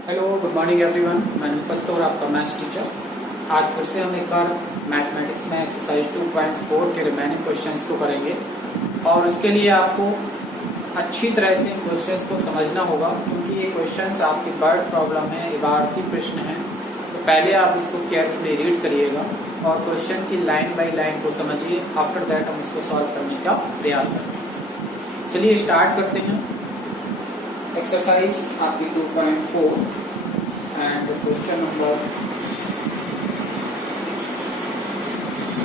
Hello, good morning everyone. मैं पस्तौर, आपका maths teacher. आज फिर से हम एक बार मैथमेटिक्स में एक्सरसाइज 2.4 के रिमेनिंग क्वेश्चंस को करेंगे और उसके लिए आपको अच्छी तरह से इन क्वेश्चंस को समझना होगा, क्योंकि ये क्वेश्चंस आपकी वर्ड प्रॉब्लम है, इबारती प्रश्न है। तो पहले आप इसको केयरफुली रीड करिएगा और क्वेश्चन की लाइन बाई लाइन को समझिए। आफ्टर दैट हम उसको सॉल्व करने का प्रयास करेंगे। चलिए स्टार्ट करते हैं। एक्सरसाइज आपकी 2.4 and question number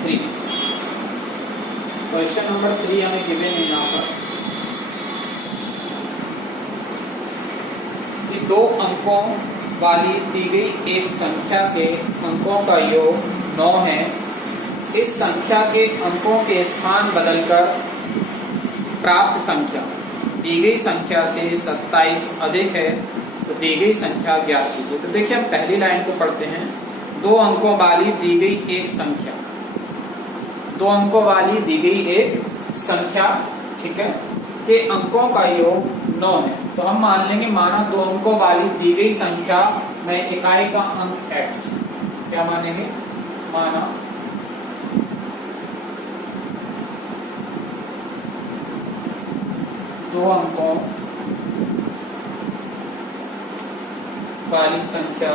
3। Question number 3 हमें गिवन है यहाँ पर कि 2 अंकों वाली दी गई एक संख्या के अंकों का योग 9 है। इस संख्या के अंकों के स्थान बदलकर प्राप्त संख्या दी गई संख्या से 27 अधिक है, तो दी गई संख्या ज्ञात कीजिए। तो देखिए, हम पहली लाइन को पढ़ते हैं। 2 अंकों वाली दी गई एक संख्या, 2 अंकों वाली दी गई एक संख्या, ठीक है, के अंकों का योग 9 है। तो हम मान लेंगे, माना 2 अंकों वाली दी गई संख्या में इकाई का अंक x, क्या मानेंगे, माना 2 अंकों वाली संख्या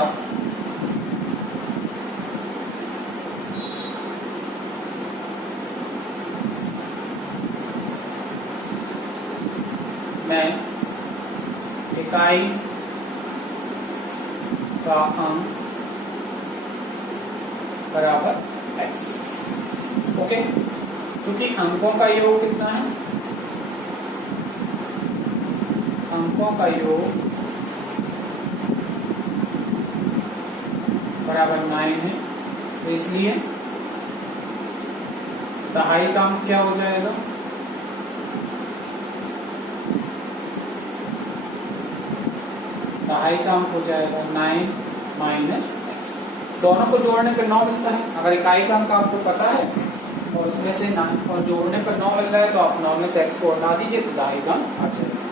में इकाई का अंक बराबर x। ओके, क्योंकि अंकों का योग कितना है, अंकों का योग बराबर 9 है, तो इसलिए दहाई का अंक क्या हो जाएगा, दहाई का अंक हो जाएगा 9 माइनस x। दोनों को जोड़ने पर 9 मिलता है। अगर इकाई का अंक आपको पता है और उसमें से 9 और जोड़ने पर 9 मिल रहा है, तो आप 9 में से x को हटा दीजिए, तो दहाई का अंक आ जाएगा।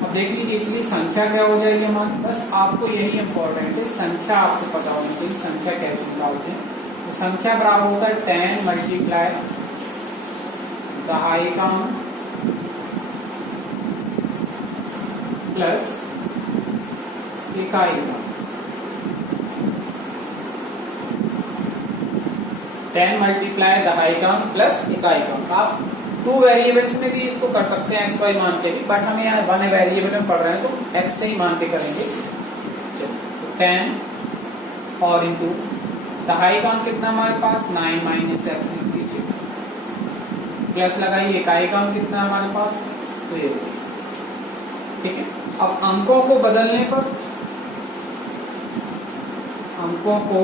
अब देख लीजिए, इसलिए संख्या क्या हो जाएगी हमारी, बस आपको यही इंपॉर्टेंट है, संख्या आपको पता होनी चाहिए। संख्या कैसे निकालते हैं, तो संख्या बराबर होता है 10 मल्टीप्लाई दहाई का अंक प्लस इकाई का। 10 मल्टीप्लाई दहाई का अंक प्लस इकाई का अंक। आप 2 वेरिएबल्स में भी इसको कर सकते हैं, एक्स वाई मान के भी, बट हम यहाँ 1 वेरिएबल में पढ़ रहे हैं तो एक्स से ही मान के करेंगे। चलो, 10 और इंटू दहाई का अंक कितना हमारे पास 9 माइनस एक्स लिख दीजिए, प्लस लगाइए इकाई का अंक कितना हमारे पास x, तो ये ठीक है। अब अंकों को बदलने पर, अंकों को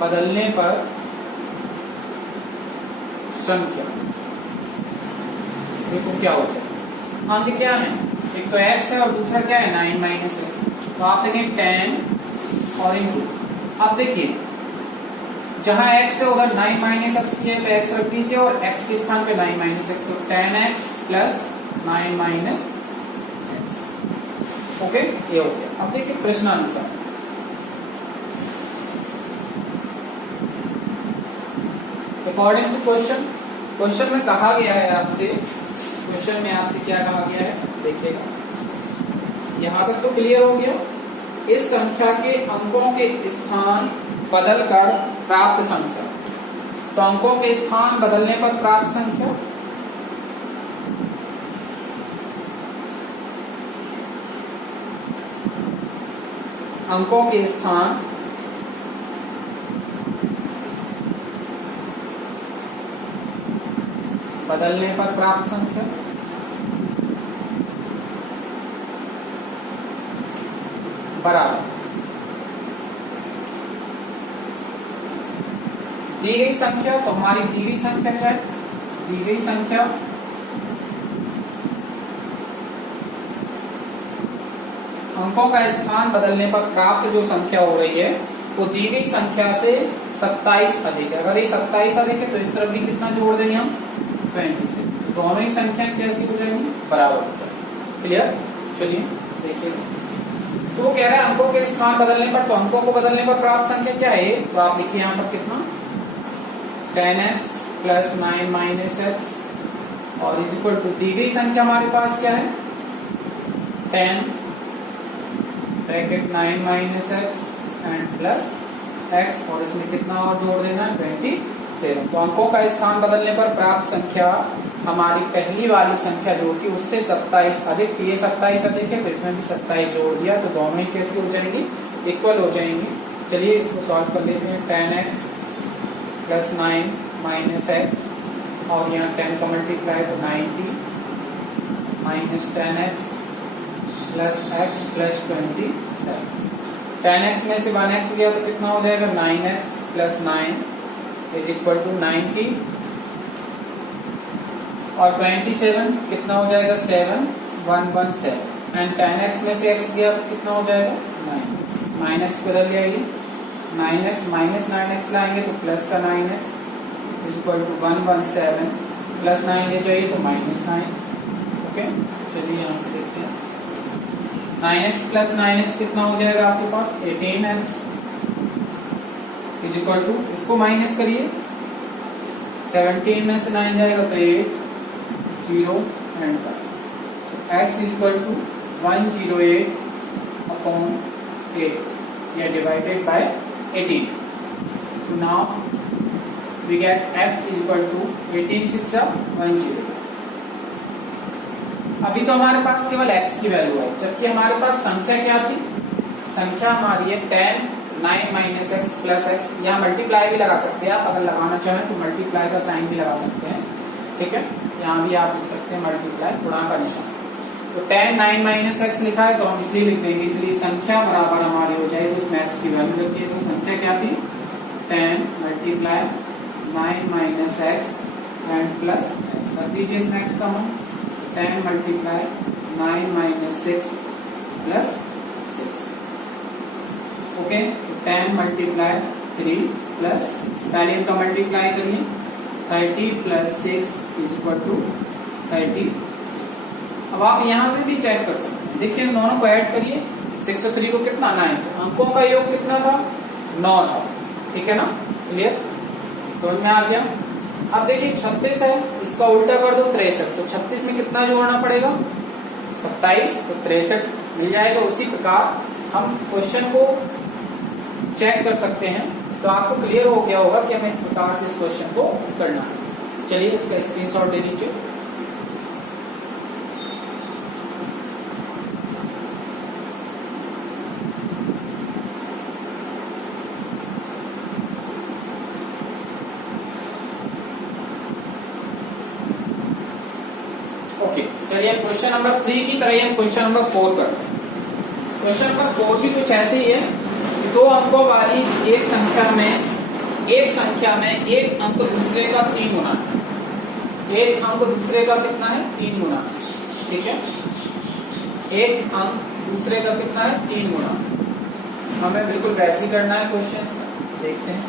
बदलने पर संख्या देखो क्या हो जाए। अंक क्या है, एक तो x है और दूसरा क्या है 9 माइनस एक्स। तो आप देखें 10 और इंटू, आप देखिए जहां x है उधर 9 माइनस एक्स की है, तो x रख दीजिए और x के स्थान पे 9 माइनस एक्स, तो 10x plus 9 minus x. Okay, ये हो गया। अब देखिए प्रश्नानुसार, अकॉर्डिंग टू क्वेश्चन, क्वेश्चन में कहा गया है आपसे, क्वेश्चन में आपसे क्या कहा गया है देखिएगा, यहां तक तो क्लियर हो गया। इस संख्या के अंकों के स्थान बदलकर प्राप्त संख्या, तो अंकों के स्थान बदलने पर प्राप्त संख्या, अंकों के स्थान बदलने पर प्राप्त संख्या बराबर दी गई संख्या। तो हमारी दी गई संख्या क्या है, दी गई संख्या अंकों का स्थान बदलने पर प्राप्त जो संख्या हो रही है वो दी गई संख्या से 27 अधिक है। अगर ये 27 अधिक है तो इस तरफ भी कितना जोड़ देंगे हम 20 से, तो दोनों ही संख्याएं कैसी हो जाएंगी, बराबर हो जाएंगी। क्लियर। चलिए देखिए तो वो कह रहा है अंकों के स्थान बदलने पर, तो अंकों को बदलने पर प्राप्त संख्या क्या है, तो आप लिखिए यहाँ पर कितना 10x प्लस 9 माइनस एक्स और इज इक्वल टू दी गई संख्या हमारे पास क्या है 10 bracket 9 minus x and plus x और इसमें कितना और जोड़ देना है 27। तो अंकों का स्थान बदलने पर प्राप्त संख्या हमारी पहली वाली संख्या जो थी उससे 27 अधिक थी, ये 27 अधिक है तो इसमें भी 27 जोड़ दिया, तो दोनों ही कैसे हो जाएंगी, इक्वल हो जाएंगी। चलिए इसको सॉल्व कर लेते हैं। 10x प्लस 9 माइनस एक्स और यहाँ 10 का मल्टीप्लाई तो 90 minus 10x plus x plus 27। 10x में से 1x गया तो कितना हो जाएगा 9x plus 9 is equal to 90 और 27 कितना हो जाएगा 7117 एंड 10x में से x गया तो कितना हो जाएगा 9x बदल जाएगी 9x माइनस 9x लाएंगे तो प्लस का 9x is equal to 117 plus 9 ले जाइए तो माइनस 9। ओके चलिए यहाँ से देखते हैं 9x प्लस 9x कितना हो जाएगा आपके पास 18x इज इक्वल टू, इसको माइनस करिए 17 में से 9 जाएगा तो 8 0 and x is equal to 108 upon 8 या divided by 18। So now we get x is equal to 18 6 10। अभी तो हमारे पास केवल x की वैल्यू है, जबकि हमारे पास संख्या क्या थी, संख्या हमारी है 10 9 माइनस एक्स प्लस एक्स। यहाँ मल्टीप्लाई भी लगा सकते हैं आप, अगर लगाना चाहें तो मल्टीप्लाई का साइन भी लगा सकते हैं, ठीक है। यहाँ भी आप लिख सकते हैं मल्टीप्लाई गुणा का निशान। तो 10 9 माइनस एक्स लिखा है तो हम इसलिए लिख देंगे, इसलिए संख्या बराबर हमारी हो जाएगी उसमें एक्स की वैल्यू रखिए। तो संख्या क्या थी 10 multiply 9 minus x and plus x, रख दीजिए इसमें एक्स का मान 10 multiply 9 minus 6 plus 6। Okay 10 multiply 3 plus 6, पहले इनका मल्टीप्लाई करिए 30 प्लस 6 इज इक्वल टू 36। अब आप यहां से भी चेक कर सकते हैं, देखिए दोनों को ऐड करिए 6 और 3 को कितना 9, अंकों का योग कितना था 9 था, ठीक है ना, क्लियर समझ में आ गया। अब देखिए 36 है, इसका उल्टा कर दो 63, तो 36 में कितना जोड़ना पड़ेगा 27, तो 63 मिल जाएगा। उसी प्रकार हम क्वेश्चन को चेक कर सकते हैं, तो आपको क्लियर हो गया होगा कि हमें इस प्रकार से इस क्वेश्चन को करना है। चलिए इसका स्क्रीनशॉट ले लीजिए। ओके चलिए क्वेश्चन नंबर 3 की तरह हम क्वेश्चन नंबर 4 करते हैं। क्वेश्चन नंबर 4 भी कुछ ऐसे ही है, दो अंकों वाली एक संख्या में एक अंक दूसरे का 3 गुना है, एक अंक दूसरे का कितना है 3 गुना, ठीक है, एक अंक दूसरे का कितना है 3 गुना। हमें बिल्कुल वैसे ही करना है क्वेश्चन, देखते हैं।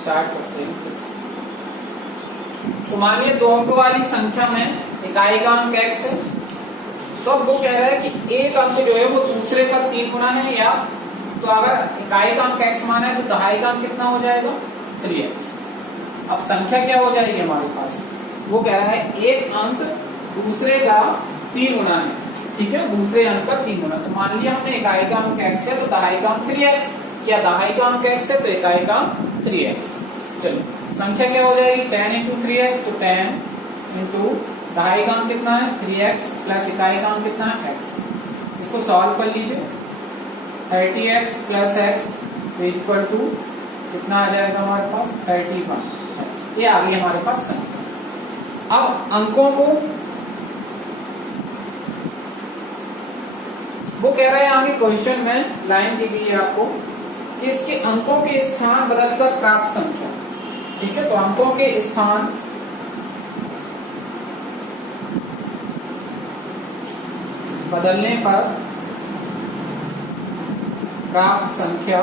स्टार्ट करते हैं। तो मानिए दो अंकों वाली संख्या में इकाई का अंक x है, तो अब वो कह रहा है कि एक अंक जो है वो दूसरे का 3 गुना है, या तो अगर इकाई का अंक x माना है तो दहाई का अंक कितना हो जाएगा 3x। अब संख्या क्या हो जाएगी हमारे पास, वो कह रहा है एक अंक दूसरे का 3 गुना है, ठीक है, दूसरे अंक का 3 गुना। तो मान लिया हमने इकाई का अंक x है तो दहाई का अंक 3x, या दहाई का अंक x है तो इकाई का अंक 3x। चलिए संख्या क्या हो जाएगी 10 इंटू 3x, तो 10 इंटू दहाई का अंक कितना है 3x प्लस इकाई का अंक कितना है x। इसको सॉल्व कर लीजिए 30x plus x equal to कितना आ जाएगा हमारे पास 31x। ये आ गई हमारे पास संख्या। अब अंकों को वो कह रहे हैं आगे क्वेश्चन में लाइन दी गई है आपको कि इसके अंकों के स्थान बदलकर प्राप्त संख्या, ठीक है। तो अंकों के स्थान बदलने पर प्राप्त संख्या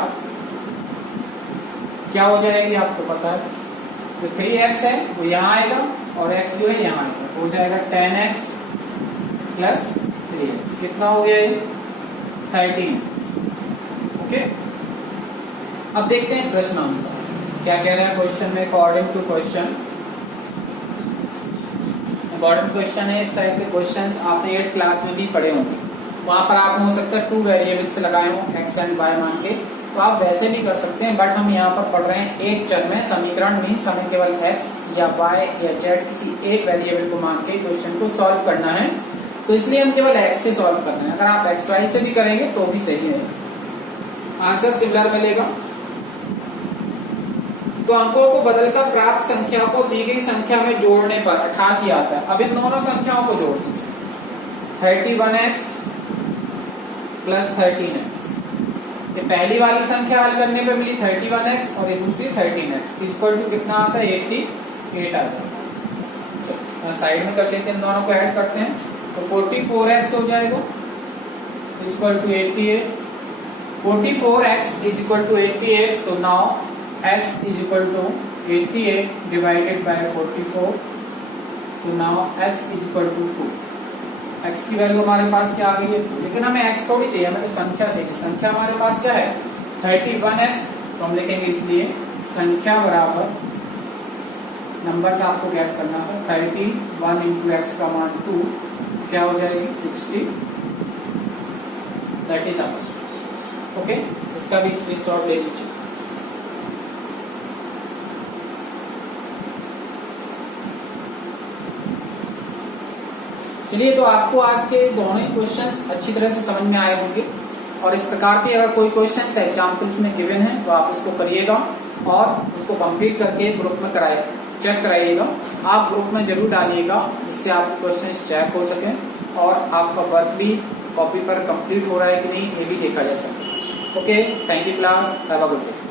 क्या हो जाएगी आपको पता है, जो 3x है वो यहाँ आएगा और x जो है यहाँ आएगा, तो हो जाएगा 10x प्लस 3x। कितना हो गया ये? 13। ओके, अब देखते हैं प्रश्न आंसर क्या कह रहे हैं क्वेश्चन में। According to question, important question है। इस तरह के क्वेश्चंस आपने 8th क्लास में भी पढ़े होंगे। वहां पर आप हो सकता है 2 वेरिएबल्स लगाए हो x एंड y मान के, तो आप वैसे भी कर सकते हैं, बट हम यहाँ पर पढ़ रहे हैं एक चर में समीकरण में, हमें केवल x या y या z किसी एक वेरिएबल को मान के क्वेश्चन को सॉल्व करना है, तो इसलिए हम केवल x से सॉल्व कर रहे हैं। अगर आप x y से भी करेंगे तो भी सही है, आंसर सिमिलर मिलेगा। तो अंकों को बदलकर प्राप्त संख्या को दी गई संख्या में जोड़ने पर 88 आता है। अब इन दोनों संख्याओं को जोड़ दीजिए, 31x प्लस 13x। ये पहली वाली संख्या हल करने पे मिली 31x और ये दूसरी 13x, इक्वल टू कितना आता है? 88 आ जाता है। साइड में कर लेते हैं, दोनों को ऐड करते हैं तो 44x हो जाएगा equal to 88। 44x is equal to 88, so now x is equal to 88 divided by 44, so now x is equal to 2। x की वैल्यू हमारे पास क्या आ गई है? लेकिन हमें x थोड़ी चाहिए, हमें तो संख्या चाहिए। संख्या हमारे पास क्या है? 31x, तो हम लिखेंगे इसलिए संख्या बराबर नंबर्स आपको ज्ञात करना है। 31 इंटू एक्स का मान 2 क्या हो जाएगी? 60। That is answer. ओके, इसका भी स्क्रीनशॉट ले लीजिए। चलिए, तो आपको आज के दोनों ही क्वेश्चंस अच्छी तरह से समझ में आए होंगे, और इस प्रकार के अगर कोई क्वेश्चंस एग्जाम्पल्स में गिवन है तो आप उसको करिएगा और उसको कंप्लीट करके ग्रुप में चेक कराइएगा। आप ग्रुप में जरूर डालिएगा, जिससे आप क्वेश्चंस चेक हो सके और आपका वर्क भी कॉपी पर कंप्लीट हो रहा है कि नहीं ये भी देखा जा सके। Okay, thank you class, have a good day.